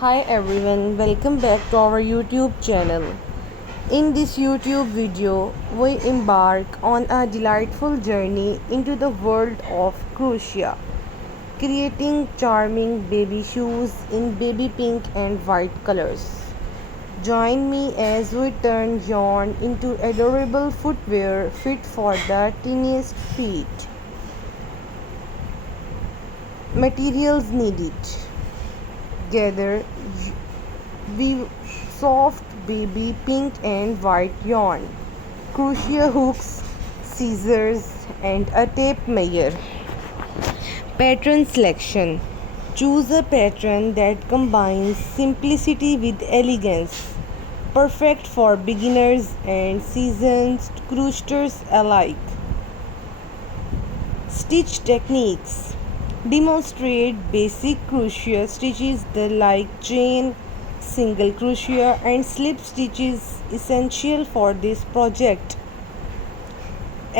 Hi everyone, welcome back to our YouTube channel. In this YouTube video, we embark on a delightful journey into the world of crochet, creating charming baby shoes in baby pink and white colors. Join me as we turn yarn into adorable footwear fit for the teeniest feet. Materials needed: gather weave soft baby pink and white yarn, crochet hooks, scissors, and a tape measure. Pattern selection: choose a pattern that combines simplicity with elegance, perfect for beginners and seasoned crocheters alike. Stitch techniques: demonstrate basic crochet stitches like chain, single crochet, and slip stitches essential for this project.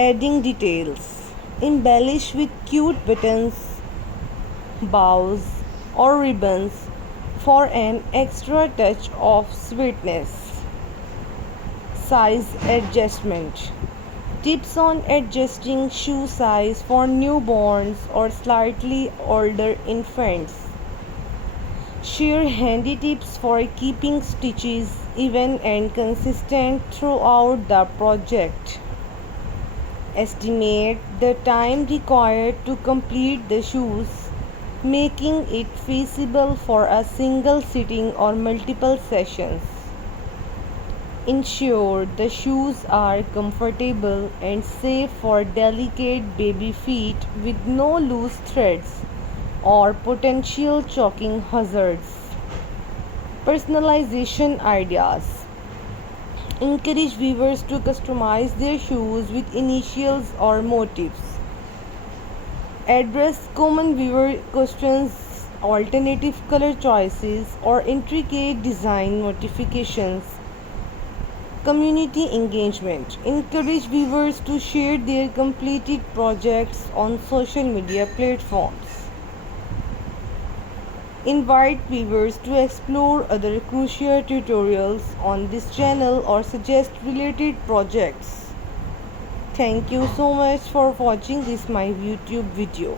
Adding details: embellish with cute buttons, bows, or ribbons for an extra touch of sweetness. Size adjustment: tips on adjusting shoe size for newborns or slightly older infants. Share handy tips for keeping stitches even and consistent throughout the project. Estimate the time required to complete the shoes, making it feasible for a single sitting or multiple sessions. Ensure the shoes are comfortable and safe for delicate baby feet with no loose threads or potential choking hazards. Personalization ideas: encourage weavers to customize their shoes with initials or motifs. Address common weaver questions, alternative color choices, or intricate design modifications. Community engagement: encourage weavers to share their completed projects on social media platforms. Invite viewers to explore other crochet tutorials on this channel or suggest related projects. Thank you so much for watching this my YouTube video.